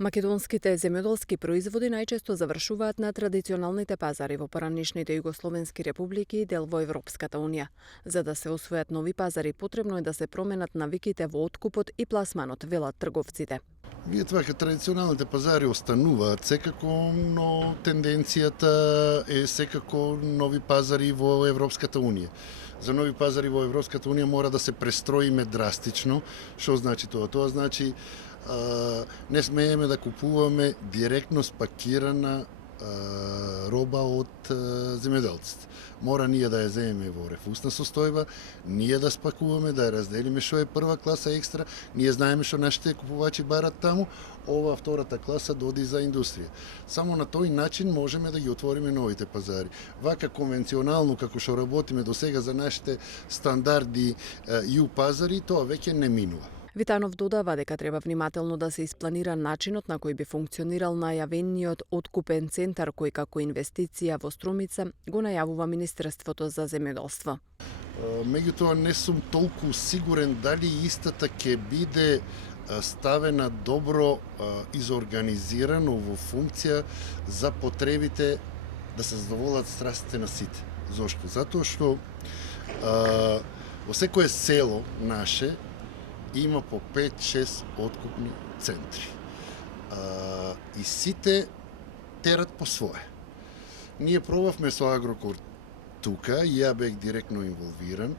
Македонските земјоделски производи најчесто завршуваат на традиционалните пазари во поранишните југословенски републики и дел во Европската унија. За да се освојат нови пазари, потребно е да се променат навиките во откупот и пласманот, велат трговците. Видите вака, традиционалните пазари остануваат секако, но тенденцијата е секако нови пазари во Европската унија. За нови пазари во Европската унија мора да се престроиме драстично. Што значи тоа? Тоа значи не смееме да купуваме директно спакирана роба од земјоделците. Мора ние да ја земеме во рефусна состојба, ние да спакуваме, да ја разделиме што е прва класа екстра, ние знаеме што нашите купувачи барат таму, ова втората класа доди за индустрија. Само на тој начин можеме да ги отвориме новите пазари. Вака конвенционално како што работиме до сега за нашите стандарди ју пазари, тоа веќе не минува. Витанов додава дека треба внимателно да се испланира начинот на кој би функционирал најавениот откупен центар кој како инвестиција во Струмица го најавува Министерството за земјоделство. Меѓутоа не сум толку сигурен дали истата ќе биде ставена добро изорганизирано во функција за потребите да се задоволат страстите на сите. Зошто? Затоа што во секое село наше има по 5-6 откупни центри. И сите терат по свое. Ние пробавме со Агрокор тука, и ја бех директно инволвиран,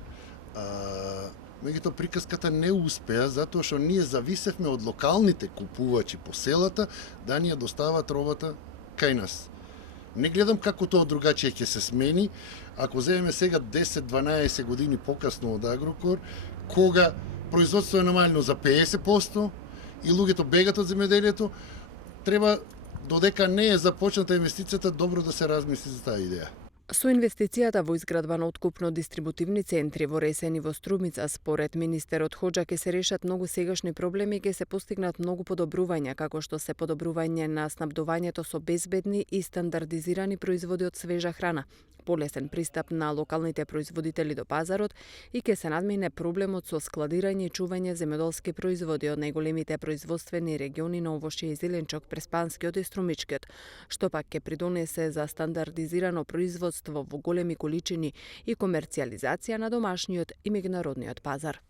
меѓутоа приказката не успеа, затоа што ние зависевме од локалните купувачи по селата да ни ја достават робата кај нас. Не гледам како тоа другачие ќе се смени, ако земеме сега 10-12 години покасно од Агрокор, кога производство е намалено за 50% и луѓето бегат од земјоделието, треба додека не е започната инвестицијата добро да се размисли за таа идеја. Со инвестицијата во изградба на откупно-дистрибутивни центри во Ресен и во Струмица, според министерот Хоџа, ќе се решат многу сегашни проблеми и ќе се постигнат многу подобрувања, како што се подобрување на снабдувањето со безбедни и стандардизирани производи од свежа храна, полесен пристап на локалните производители до пазарот и ќе се надмине проблемот со складирање и чување земјоделски производи од најголемите производствени региони на овошје и зеленчук Преспанскиот и Струмичкиот, што пак ќе придонесе за стандардизирано производство во големи количини и комерцијализација на домашниот и меѓународниот пазар.